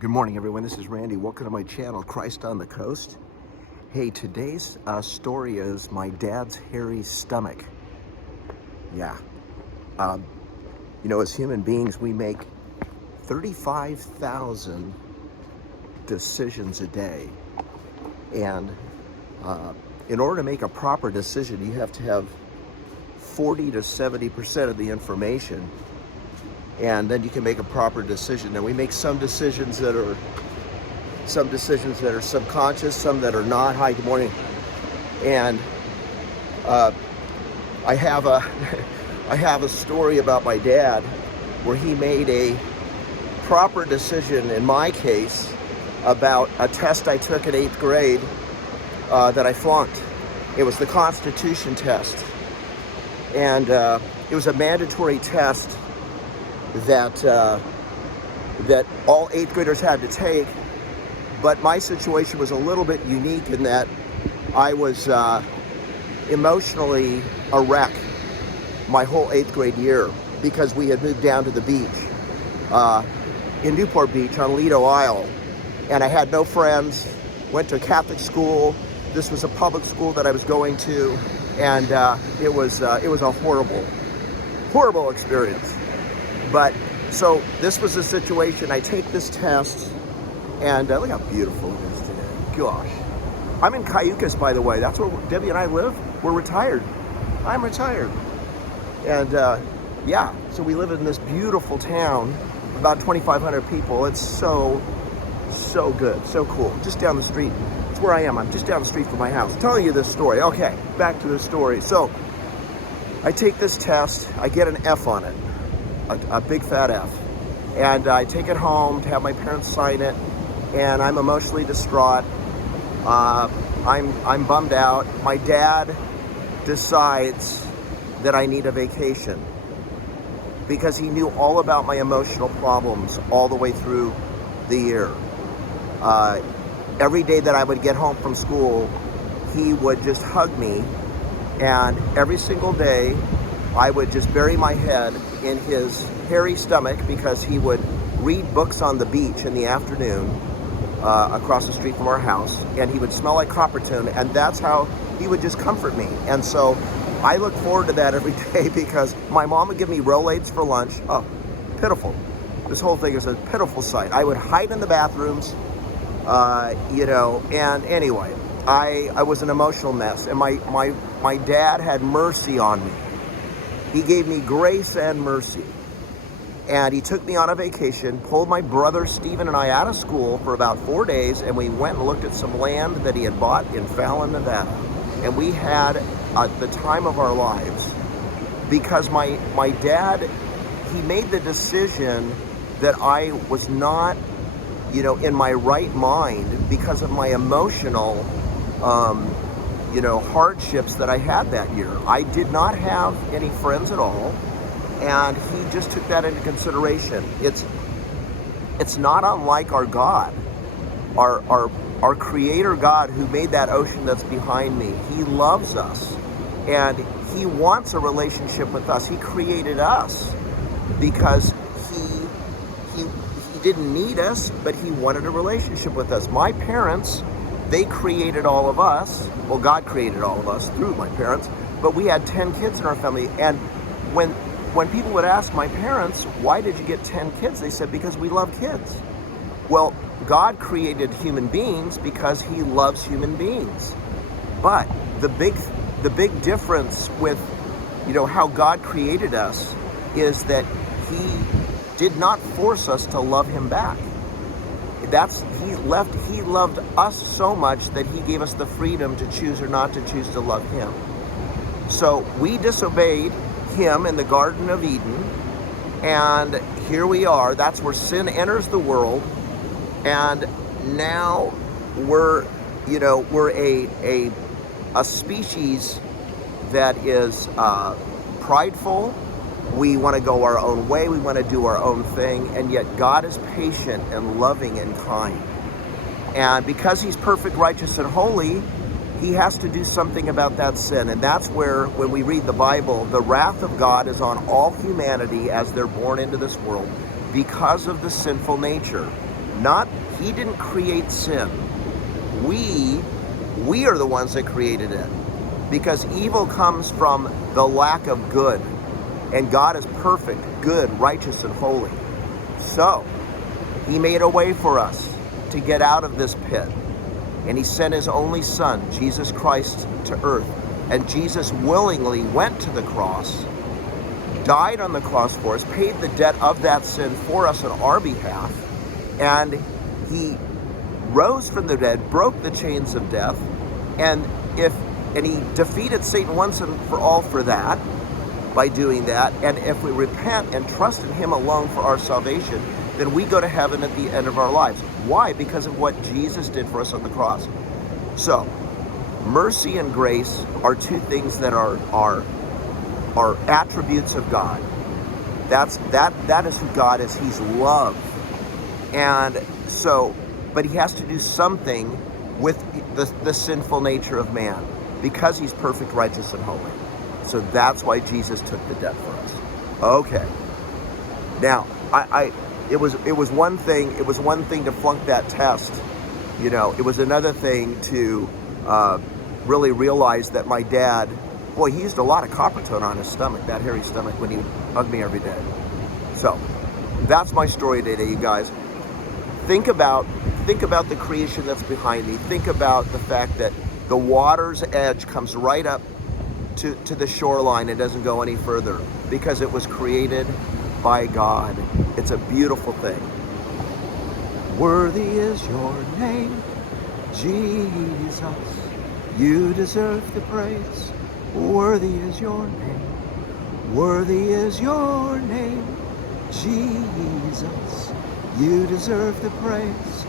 Good morning, everyone. This is Randy. Welcome to my channel, Christ on the Coast. Hey, today's story is my dad's hairy stomach. Yeah. Um, as human beings, we make 35,000 decisions a day. And in order to make a proper decision, you have to have 40 to 70% of the information. And then you can make a proper decision. And we make some decisions that are subconscious, some that are not. Hi, good morning. And I have a I have a story about my dad where he made a proper decision in my case about a test I took in 8th grade that I flunked. It was the Constitution test, and it was a mandatory test that all 8th graders had to take. But my situation was a little bit unique in that I was emotionally a wreck my whole 8th grade year because we had moved down to the beach in Newport Beach on Lido Isle, and I had no friends. Went to a Catholic school. This was a public school that I was going to, and it was a horrible experience. But so this was a situation. I take this test, and look how beautiful it is today. Gosh. I'm in Cayucas, by the way. That's where Debbie and I live. We're retired. I'm retired. And yeah, so we live in this beautiful town, about 2,500 people. It's so good, so cool. Just down the street. It's where I am. I'm just down the street from my house. Telling you this story. Okay, back to the story. So I take this test. I get an F on it. A big fat F. And I take it home to have my parents sign it, and I'm emotionally distraught. I'm bummed out. My dad decides that I need a vacation because he knew all about my emotional problems all the way through the year. Every day that I would get home from school, he would just hug me, and every single day I would just bury my head in his hairy stomach because he would read books on the beach in the afternoon across the street from our house, and he would smell like Coppertone, and that's how he would just comfort me. And so I look forward to that every day because my mom would give me Rolaids for lunch. Oh, pitiful. This whole thing is a pitiful sight. I would hide in the bathrooms, and anyway, I was an emotional mess, and my dad had mercy on me. He gave me grace and mercy. And he took me on a vacation, pulled my brother Stephen and I out of school for about 4 days, and we went and looked at some land that he had bought in Fallon, Nevada. And we had the time of our lives because my dad, he made the decision that I was not, in my right mind because of my emotional hardships that I had that year. I did not have any friends at all, and he just took that into consideration. It's not unlike our God, our creator God who made that ocean that's behind me. He loves us, and he wants a relationship with us. He created us because he didn't need us, but he wanted a relationship with us. My parents, they created all of us. Well, God created all of us through my parents, but we had 10 kids in our family. And when people would ask my parents, why did you get 10 kids? They said, because we love kids. Well, God created human beings because he loves human beings. But the big difference with, how God created us is that he did not force us to love him back. He loved us so much that he gave us the freedom to choose or not to choose to love him. So we disobeyed him in the Garden of Eden, and here we are. That's where sin enters the world, and now we're a species that is prideful. We want to go our own way. We want to do our own thing, and yet God is patient and loving and kind. And because he's perfect, righteous, and holy, he has to do something about that sin. And that's where, when we read the Bible, the wrath of God is on all humanity as they're born into this world because of the sinful nature. Not, he didn't create sin. We are the ones that created it. Because evil comes from the lack of good. And God is perfect, good, righteous, and holy. So, he made a way for us to get out of this pit. And he sent his only son, Jesus Christ, to earth. And Jesus willingly went to the cross, died on the cross for us, paid the debt of that sin for us on our behalf, and he rose from the dead, broke the chains of death, and he defeated Satan once and for all for that, by doing that. And if we repent and trust in him alone for our salvation, then we go to heaven at the end of our lives. Why? Because of what Jesus did for us on the cross. So, mercy and grace are two things that are attributes of God. That is who God is. He's love. And so, but he has to do something with the sinful nature of man, because he's perfect, righteous, and holy. So that's why Jesus took the debt for us. Okay. Now, it was one thing to flunk that test. You know, it was another thing to really realize that my dad, boy, he used a lot of copper tone on his stomach, that hairy stomach, when he hugged me every day. So that's my story today, you guys. Think about the creation that's behind me. Think about the fact that the water's edge comes right up to the shoreline. It doesn't go any further because it was created by God. It's a beautiful thing. Worthy is your name, Jesus. You deserve the praise. Worthy is your name. Worthy is your name, Jesus. You deserve the praise.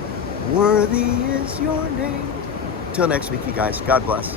Worthy is your name. Till next week, you guys. God bless.